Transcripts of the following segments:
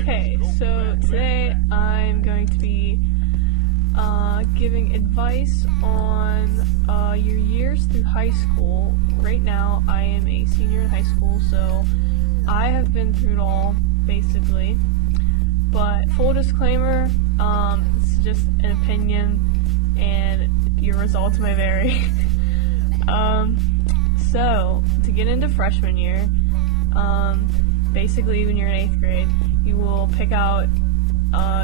Okay, so today I'm going to be giving advice on your years through high school. Right now, I am a senior in high school, so I have been through it all, basically. But full disclaimer, it's just an opinion, and your results may vary. So, to get into freshman year, basically when you're in 8th grade, you will pick out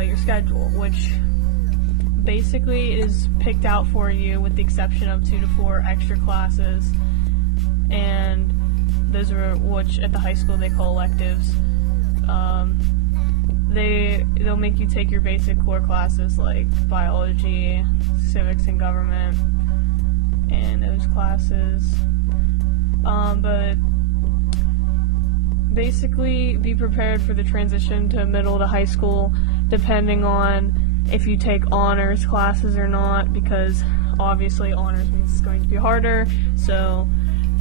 your schedule, which basically is picked out for you with the exception of 2 to 4 extra classes, and those are which at the high school they call electives. They'll make you take your basic core classes like biology, civics and government, and those classes. But basically be prepared for the transition to middle to high school, depending on if you take honors classes or not, because obviously honors means it's going to be harder. So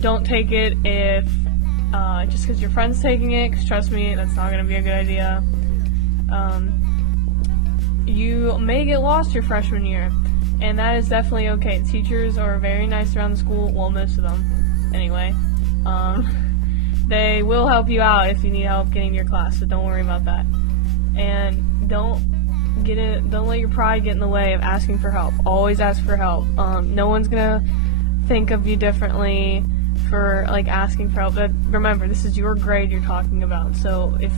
don't take it if just because your friend's taking it, because trust me, that's not going to be a good idea. You may get lost your freshman year, and that is definitely okay. Teachers are very nice around the school, well, most of them anyway. They will help you out if you need help getting to your class, so don't worry about that. And don't let your pride get in the way of asking for help. Always ask for help. No one's gonna think of you differently for asking for help. But remember, this is your grade you're talking about, so if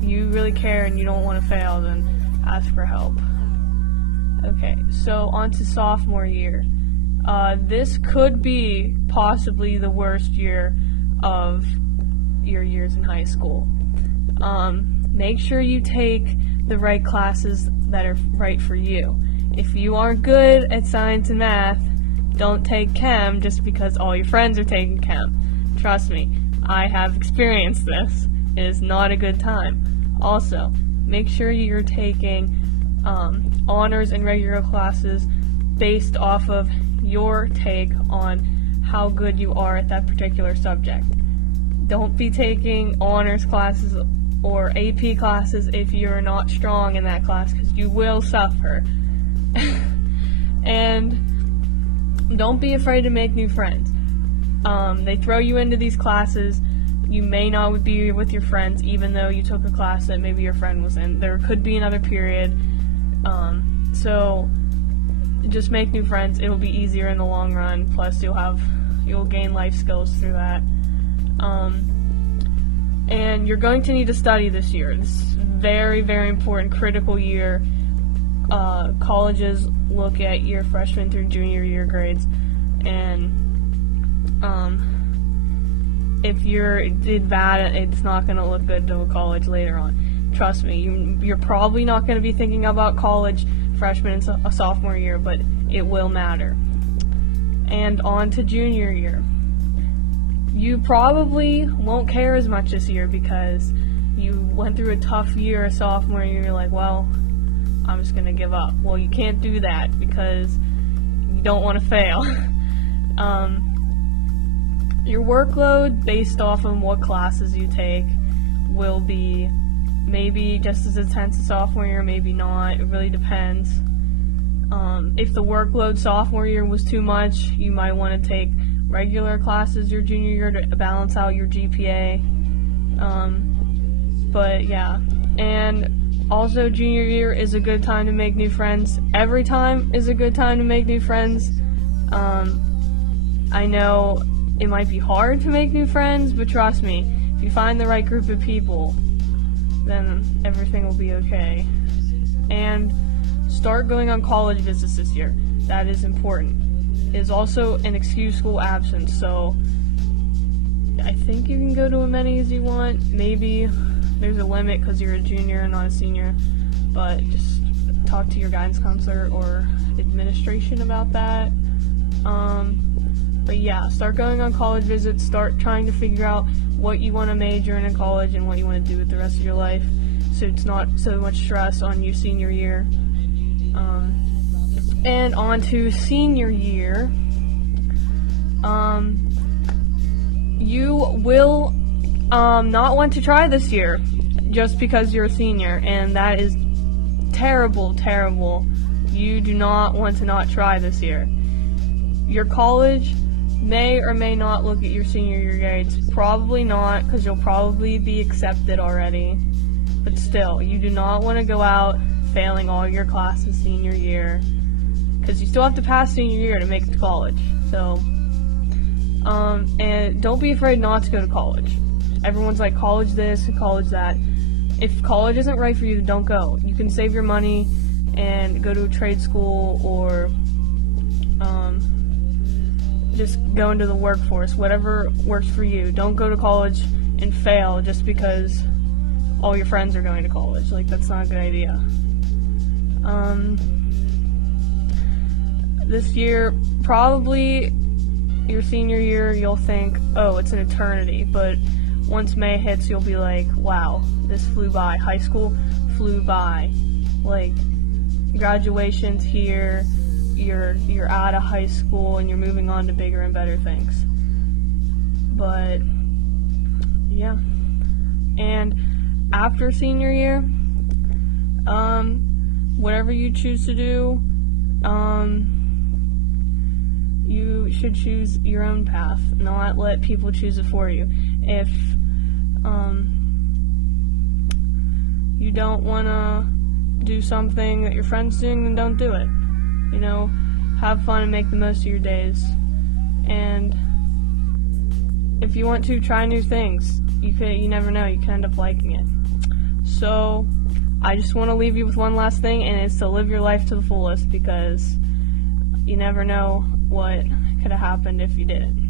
you really care and you don't want to fail, then ask for help. Okay, so on to sophomore year. This could be possibly the worst year of your years in high school. Make sure you take the right classes that are right for you. If you aren't good at science and math, don't take chem just because all your friends are taking chem. Trust me, I have experienced this. It is not a good time. Also, make sure you're taking honors and regular classes based off of your take on how good you are at that particular subject. Don't be taking honors classes or AP classes if you're not strong in that class, because you will suffer. And don't be afraid to make new friends. They throw you into these classes. You may not be with your friends even though you took a class that maybe your friend was in. There could be another period. So just make new friends. It'll be easier in the long run. Plus you'll gain life skills through that. And you're going to need to study this year. This is very, very important, critical year. Colleges look at your freshman through junior year grades, and if you did bad, it's not going to look good to a college later on. Trust me, you're probably not going to be thinking about college freshman and sophomore year, but it will matter. And on to junior year. You probably won't care as much this year because you went through a tough year sophomore year. You're like, well, I'm just going to give up. Well, you can't do that because you don't want to fail. Your workload based off of what classes you take will be maybe just as intense as sophomore year, maybe not. It really depends. If the workload sophomore year was too much, you might want to take regular classes your junior year to balance out your GPA. But yeah, and also junior year is a good time to make new friends. Every time is a good time to make new friends. I know it might be hard to make new friends, but trust me, if you find the right group of people, then everything will be okay. And start going on college visits this year. That is important. It is also an excused school absence, so I think you can go to as many as you want. Maybe there's a limit because you're a junior and not a senior, but just talk to your guidance counselor or administration about that. But yeah, start going on college visits, start trying to figure out what you want to major in college and what you want to do with the rest of your life, so it's not so much stress on you senior year. And on to senior year. You will not want to try this year. just because you're a senior, and that is terrible, terrible. You do not want to not try this year. Your college may or may not look at your senior year grades. Probably not, because you'll probably be accepted already. But still, you do not want to go out failing all your classes senior year, because you still have to pass senior year to make it to college. So, and don't be afraid not to go to college. Everyone's like, college this and college that. If college isn't right for you, don't go. You can save your money and go to a trade school, or just go into the workforce, whatever works for you. Don't go to college and fail just because all your friends are going to college. Like, that's not a good idea. This year, probably your senior year, you'll think, oh, it's an eternity, but once May hits, you'll be like, wow, this flew by. High school flew by. Like, graduation's here, you're out of high school, and you're moving on to bigger and better things. But, yeah. And after senior year, whatever you choose to do, you should choose your own path, not let people choose it for you. If you don't want to do something that your friend's doing, then don't do it. You know, have fun and make the most of your days. And if you want to try new things, you never know, you can end up liking it. So I just want to leave you with one last thing, and it's to live your life to the fullest, because you never know what could have happened if you didn't.